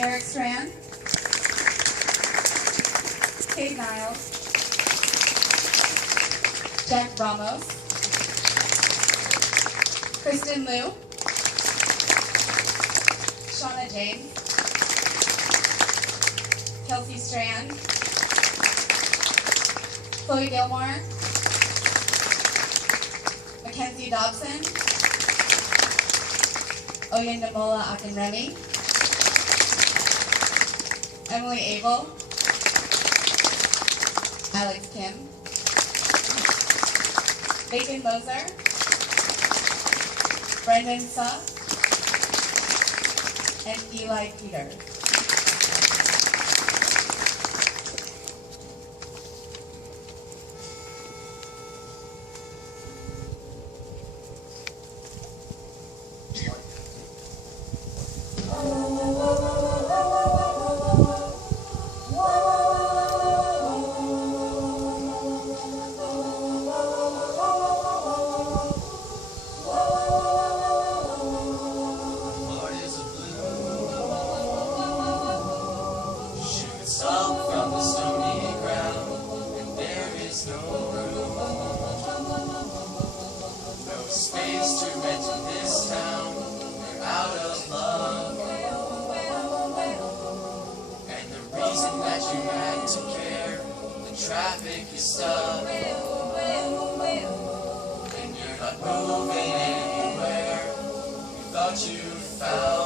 Eric Strand, Kate Niles, Jack Ramos, Kristen Liu, Shauna James, Kelsey Strand, Chloe Gilmore, Mackenzie Dobson, Oyendamola Akinremi, Emily Abel, Alex Kim, Bacon Moser, Brendan Suh, and Eli Peters. Space to rent in this town, we're out of love. And the reason that you had to care, the traffic is stuck. And you're not moving anywhere, you thought you found